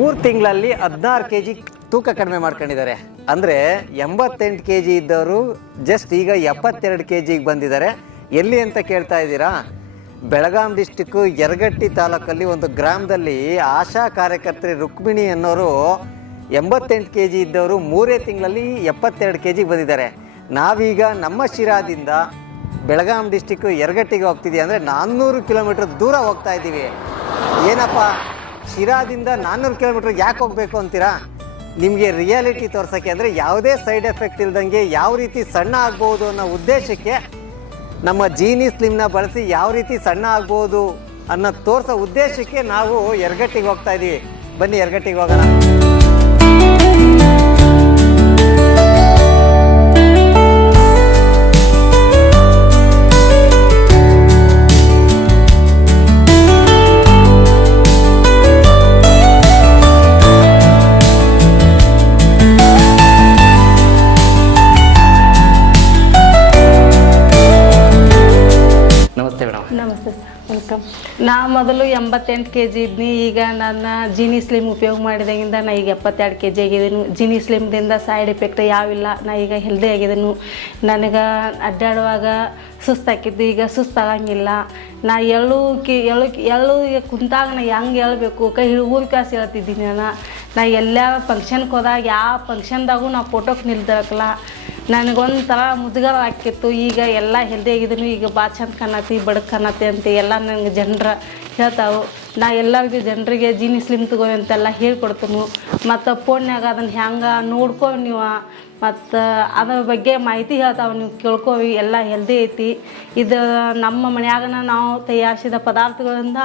ಮೂರು ತಿಂಗಳಲ್ಲಿ ಹದಿನಾರು ಕೆ ಜಿ ತೂಕ ಕಡಿಮೆ ಮಾಡ್ಕೊಂಡಿದ್ದಾರೆ. ಅಂದರೆ ಎಂಬತ್ತೆಂಟು ಕೆ ಜಿ ಇದ್ದವರು ಜಸ್ಟ್ ಈಗ ಎಪ್ಪತ್ತೆರಡು ಕೆ ಜಿಗೆ ಬಂದಿದ್ದಾರೆ. ಎಲ್ಲಿ ಅಂತ ಕೇಳ್ತಾ ಇದ್ದೀರಾ? ಬೆಳಗಾಂ ಡಿಸ್ಟಿಕ್ಕು ಯರಗಟ್ಟಿ ತಾಲೂಕಲ್ಲಿ ಒಂದು ಗ್ರಾಮದಲ್ಲಿ ಆಶಾ ಕಾರ್ಯಕರ್ತರಿ ರುಕ್ಮಿಣಿ ಅನ್ನೋರು ಎಂಬತ್ತೆಂಟು ಕೆ ಜಿ ಇದ್ದವರು ಮೂರೇ ತಿಂಗಳಲ್ಲಿ ಎಪ್ಪತ್ತೆರಡು ಕೆ ಜಿಗೆ ಬಂದಿದ್ದಾರೆ. ನಾವೀಗ ನಮ್ಮ ಶಿರಾದಿಂದ ಬೆಳಗಾಂ ಡಿಸ್ಟಿಕ್ಕು ಯರಗಟ್ಟಿಗೆ ಹೋಗ್ತಿದ್ದೀವಿ ಅಂದರೆ ನಾನ್ನೂರು ಕಿಲೋಮೀಟ್ರ್ ದೂರ ಹೋಗ್ತಾ ಇದ್ದೀವಿ. ಏನಪ್ಪ? ಶಿರಾದಿಂದ ನಾನ್ನೂರು ಕಿಲೋಮೀಟ್ರ್ ಯಾಕೆ ಹೋಗಬೇಕು ಅಂತೀರಾ? ನಿಮಗೆ ರಿಯಾಲಿಟಿ ತೋರ್ಸೋಕ್ಕೆ ಅಂದರೆ ಯಾವುದೇ ಸೈಡ್ ಎಫೆಕ್ಟ್ ಇಲ್ದಂಗೆ ಯಾವ ರೀತಿ ಸಣ್ಣ ಆಗ್ಬೋದು ಅನ್ನೋ ಉದ್ದೇಶಕ್ಕೆ ನಮ್ಮ ಜೀನಿ ಸ್ಲಿಮ್ನ ಬಳಸಿ ಯಾವ ರೀತಿ ಸಣ್ಣ ಆಗ್ಬೋದು ಅನ್ನೋ ತೋರಿಸೋ ಉದ್ದೇಶಕ್ಕೆ ನಾವು ಎರಗಟ್ಟಿಗೆ ಹೋಗ್ತಾ ಇದ್ದೀವಿ ಬನ್ನಿ ಎರಗಟ್ಟಿಗೆ ಹೋಗೋಣ. ವೆಲ್ಕಮ್ ನಾ ಮೊದಲು ಎಂಬತ್ತೆಂಟು ಕೆ ಜಿ ಇದ್ನಿ, ಈಗ ನನ್ನ ಜೀನಿ ಸ್ಲಿಮ್ ಉಪಯೋಗ ಮಾಡಿದಾಗಿಂದ ನಾ ಈಗ ಎಪ್ಪತ್ತೆರಡು ಕೆ ಜಿ ಆಗಿದ್ದೀನಿ ಜೀನಿ ಸ್ಲಿಮ್ದಿಂದ ಸೈಡ್ ಎಫೆಕ್ಟ್ ಯಾವಿಲ್ಲ ನಾ ಈಗ ಹೆಲ್ದಿ ಆಗಿದ್ದೀನಿ ನನಗೆ ಅಡ್ಡಾಡುವಾಗ ಸುಸ್ತಾಕಿದ್ದು ಈಗ ಸುಸ್ತಾಗಂಗಿಲ್ಲ ನಾ ಎಳ್ಳು ಕಿ, ಎಳ್ಳು ಎಳ್ಳು ಕುಂತಾಗ ನಾ ಹೆಂಗೆ ಹೇಳ್ಬೇಕು ಕೈ ಹಿಡ್ಗೂರ್ ಕಾಸು ಹೇಳ್ತಿದ್ದೀನಿ ನಾನು. ನಾ ಎಲ್ಲ ಫಂಕ್ಷನ್ಗೆ ಹೋದಾಗ, ಯಾವ ಫಂಕ್ಷನ್ದಾಗೂ ನಾ ಫೋಟೋಕ್ಕೆ ನಿಲ್ದಿರಕ್ಕಲ್ಲ ನನಗೊಂಥರ ಮುಜುಗರ ಆಕಿತ್ತು ಈಗ ಎಲ್ಲ ಹೆಲ್ದಿ ಆಗಿದ್ದೀನಿ. ಈಗ ಭಾಳ ಚಂದ ಕಾಣತಿ ಬಡಕ್ ಕಾಣತಿ ಅಂತ ಎಲ್ಲ ನನಗೆ ಜನರ ಹೇಳ್ತಾವೆ. ನಾ ಎಲ್ಲರಿಗೂ ಜನರಿಗೆ ಜೀನಿ ಸ್ಲಿಮ್ ತಗೋರಿ ಅಂತೆಲ್ಲ ಹೇಳ್ಕೊಡ್ತೀನಿ. ಮತ್ತು ಫೋನ್ಯಾಗ ಅದನ್ನು ಹೆಂಗೆ ನೋಡ್ಕೊ ನೀವು? ಮತ್ತು ಅದ್ರ ಬಗ್ಗೆ ಮಾಹಿತಿ ಹೇಳ್ತಾವೆ ನೀವು ಕೇಳ್ಕೋವಿ ಎಲ್ಲ ಹೆಲ್ದಿ ಐತಿ. ಇದು ನಮ್ಮ ಮನ್ಯಾಗನ ನಾವು ತಯಾರಿಸಿದ ಪದಾರ್ಥಗಳಿಂದ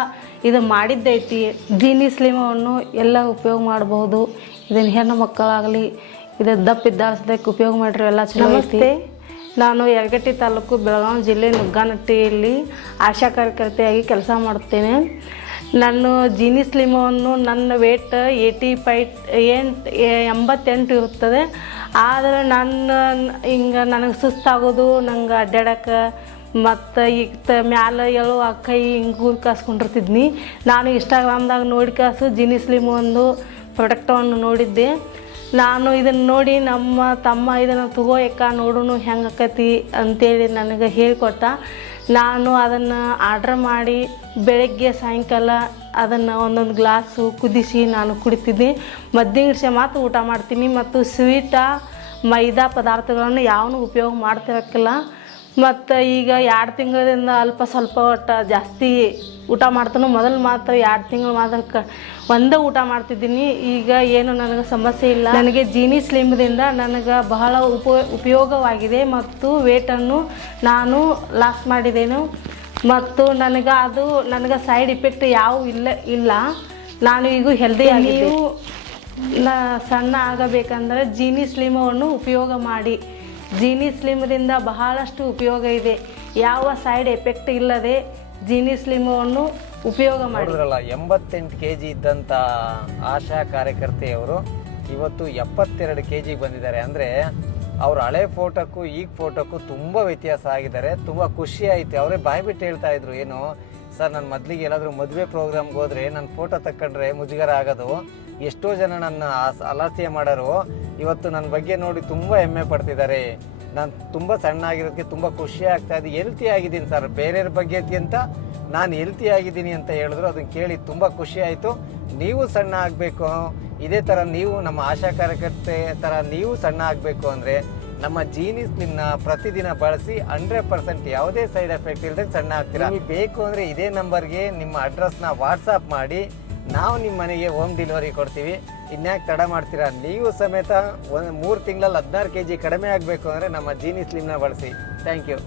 ಇದು ಮಾಡಿದ್ದೈತಿ ಜೀನಿ ಸ್ಲಿಮವನ್ನು ಎಲ್ಲ ಉಪಯೋಗ ಮಾಡಬಹುದು ಇದನ್ನು ಹೆಣ್ಣು ಮಕ್ಕಳಾಗಲಿ ಇದು ದಪ್ಪ ಇದ್ದಾಡ್ಸೋದಕ್ಕೆ ಉಪಯೋಗ ಮಾಡಿರಿ, ಎಲ್ಲ ಚಲೋ ಐತಿ. ನಾನು ಯರಗಟ್ಟಿ ತಾಲೂಕು ಬೆಳಗಾವಿ ಜಿಲ್ಲೆ ನುಗ್ಗಾನಟ್ಟಿಯಲ್ಲಿ ಆಶಾ ಕಾರ್ಯಕರ್ತೆಯಾಗಿ ಕೆಲಸ ಮಾಡುತ್ತೇನೆ. ನಾನು ಜೀನಿ ಸ್ಲಿಮವನ್ನು ನನ್ನ ವೇಟ್ ಏಯ್ಟಿ ಫೈವ್ ಎಂಟು ಎಂಬತ್ತೆಂಟು ಇರುತ್ತದೆ. ಆದರೆ ನನ್ನ, ಹಿಂಗೆ ನನಗೆ ಸುಸ್ತಾಗೋದು, ನಂಗೆ ಅಡ್ಡಾಡಕ್ಕೆ ಮತ್ತು ಈಗ ತ ಮ್ಯಾಲೆ ಏಳು ಆ ಕೈ ಹಿಂಗೆ ಗೂರ್ ಕಾಸ್ಕೊಂಡಿರ್ತಿದ್ನಿ. ನಾನು ಇನ್ಸ್ಟಾಗ್ರಾಮ್ದಾಗ ನೋಡಿ ಕಾಸು ಜೀನಿ ಸ್ಲಿಮ್ ಒಂದು ಪ್ರಾಡಕ್ಟವನ್ನು ನೋಡಿದ್ದೆ. ನಾನು ಇದನ್ನು ನೋಡಿ ನಮ್ಮ ತಮ್ಮ ಇದನ್ನು ತಗೋಯಕ್ಕ ಯಾಕ ನೋಡೋಣ ಹೆಂಗೆ ಆಕತಿ? ಅಂತೇಳಿ ನನಗೆ ಹೇಳಿಕೊಟ್ಟ. ನಾನು ಅದನ್ನು ಆರ್ಡ್ರ್ ಮಾಡಿ ಬೆಳಗ್ಗೆ ಸಾಯಂಕಾಲ ಅದನ್ನು ಒಂದೊಂದು ಗ್ಲಾಸು ಕುದಿಸಿ ನಾನು ಕುಡಿತಿದ್ದೆ. ಮದ್ದಿನ ಮಾತ್ರ ಊಟ ಮಾಡ್ತೀನಿ. ಮತ್ತು ಸ್ವೀಟ ಮೈದಾ ಪದಾರ್ಥಗಳನ್ನು ಯಾವನು ಉಪಯೋಗ ಮಾಡ್ತಿರಕ್ಕಿಲ್ಲ ಮತ್ತು ಈಗ ಎರಡು ತಿಂಗಳಿಂದ ಅಲ್ಪ ಸ್ವಲ್ಪ ಒಟ್ಟು ಜಾಸ್ತಿ ಊಟ ಮಾಡ್ತಾನೆ. ಮೊದಲು ಮಾತ್ರ ಎರಡು ತಿಂಗಳು ಮಾತ್ರ ಕ ಒಂದೇ ಊಟ ಮಾಡ್ತಿದ್ದೀನಿ. ಈಗ ಏನು ನನಗೆ ಸಮಸ್ಯೆ ಇಲ್ಲ. ನನಗೆ ಜೀನಿ ಸ್ಲಿಮ್ದಿಂದ ನನಗೆ ಬಹಳ ಉಪ ಉಪಯೋಗವಾಗಿದೆ ಮತ್ತು ವೇಟನ್ನು ನಾನು ಲಾಸ್ ಮಾಡಿದ್ದೇನು ಮತ್ತು ನನಗೆ ಅದು ನನಗೆ ಸೈಡ್ ಇಫೆಕ್ಟ್ ಯಾವ ಇಲ್ಲ ಇಲ್ಲ. ನಾನು ಈಗ ಹೆಲ್ದಿ ನೀವು ನ ಸಣ್ಣ ಆಗಬೇಕಂದ್ರೆ ಜೀನಿ ಸ್ಲಿಮವನ್ನು ಉಪಯೋಗ ಮಾಡಿ. ಜೀನಿ ಸ್ಲಿಮ್ರಿಂದ ಬಹಳಷ್ಟು ಉಪಯೋಗ ಇದೆ. ಯಾವ ಸೈಡ್ ಎಫೆಕ್ಟ್ ಇಲ್ಲದೆ ಜೀನಿ ಸ್ಲಿಮ್ಮನ್ನು ಉಪಯೋಗ ಮಾಡಿದ್ರಲ್ಲ ಎಂಬತ್ತೆಂಟು ಕೆ ಜಿ ಇದ್ದಂಥ ಆಶಾ ಕಾರ್ಯಕರ್ತೆಯವರು ಇವತ್ತು ಎಪ್ಪತ್ತೆರಡು ಕೆ ಜಿಗೆ ಬಂದಿದ್ದಾರೆ. ಅಂದರೆ ಅವ್ರ ಹಳೆ ಫೋಟೋಕ್ಕೂ ಈಗ ಫೋಟೋಕ್ಕೂ ತುಂಬ ವ್ಯತ್ಯಾಸ ಆಗಿದ್ದಾರೆ. ತುಂಬ ಖುಷಿ ಅವರೇ ಬಾಯಿ ಬಿಟ್ಟು ಹೇಳ್ತಾ ಇದ್ರು, ಏನು ಸರ್, ನಾನು ಮೊದಲಿಗೆ ಎಲ್ಲಾದರೂ ಮದುವೆ ಪ್ರೋಗ್ರಾಮ್ಗೆ ಹೋದರೆ ನನ್ನ ಫೋಟೋ ತಕ್ಕೊಂಡ್ರೆ ಮುಜುಗರ ಆಗೋದು. ಎಷ್ಟೋ ಜನ ನನ್ನ ಅಲಸ್ಯ ಮಾಡೋರು ಇವತ್ತು ನನ್ನ ಬಗ್ಗೆ ನೋಡಿ ತುಂಬ ಹೆಮ್ಮೆ ಪಡ್ತಿದ್ದಾರೆ. ನಾನು ತುಂಬ ಸಣ್ಣ ಆಗಿರೋದಕ್ಕೆ ತುಂಬ ಖುಷಿ ಆಗ್ತಾ ಇದೆ. ಹೆಲ್ತಿ ಆಗಿದ್ದೀನಿ ಸರ್, ಬೇರೆಯವ್ರ ಅಂತ ನಾನು ಹೆಲ್ತಿ ಆಗಿದ್ದೀನಿ ಅಂತ ಹೇಳಿದ್ರು. ಅದನ್ನ ಕೇಳಿ ತುಂಬ ಖುಷಿ ಆಯಿತು. ನೀವು ಸಣ್ಣ ಆಗಬೇಕು. ಇದೇ ಥರ ನೀವು ನಮ್ಮ ಆಶಾ ಕಾರ್ಯಕರ್ತೆ ಥರ ನೀವು ಸಣ್ಣ ಆಗಬೇಕು ಅಂದರೆ ನಮ್ಮ ಜೀನಿಸ್ ನಿನ್ನ ಪ್ರತಿದಿನ ಬಳಸಿ ಹಂಡ್ರೆಡ್ ಪರ್ಸೆಂಟ್ ಯಾವುದೇ ಸೈಡ್ ಎಫೆಕ್ಟ್ ಇಲ್ಲದೆ ಸಣ್ಣ ಆಗ್ತೀರಾ? ನಿಮಗೆ ಬೇಕು ಅಂದರೆ ಇದೇ ನಂಬರ್ಗೆ ನಿಮ್ಮ ಅಡ್ರೆಸ್ನ ವಾಟ್ಸಪ್ ಮಾಡಿ ನಾವು ನಿಮ್ಮ ಮನೆಗೆ ಹೋಮ್ ಡೆಲಿವರಿ ಕೊಡ್ತೀವಿ. ಇನ್ಯಾಕೆ ತಡ ಮಾಡ್ತೀರಾ? ನೀವು ಸಮೇತ ಒಂದು ಮೂರು ತಿಂಗಳಲ್ಲಿ ಹದಿನಾರು ಕೆ ಜಿ ಕಡಿಮೆ ಆಗಬೇಕು ಅಂದರೆ ನಮ್ಮ ಜೀನಿ ಸ್ಲಿಮ್ನ ಬಳಸಿ. Thank you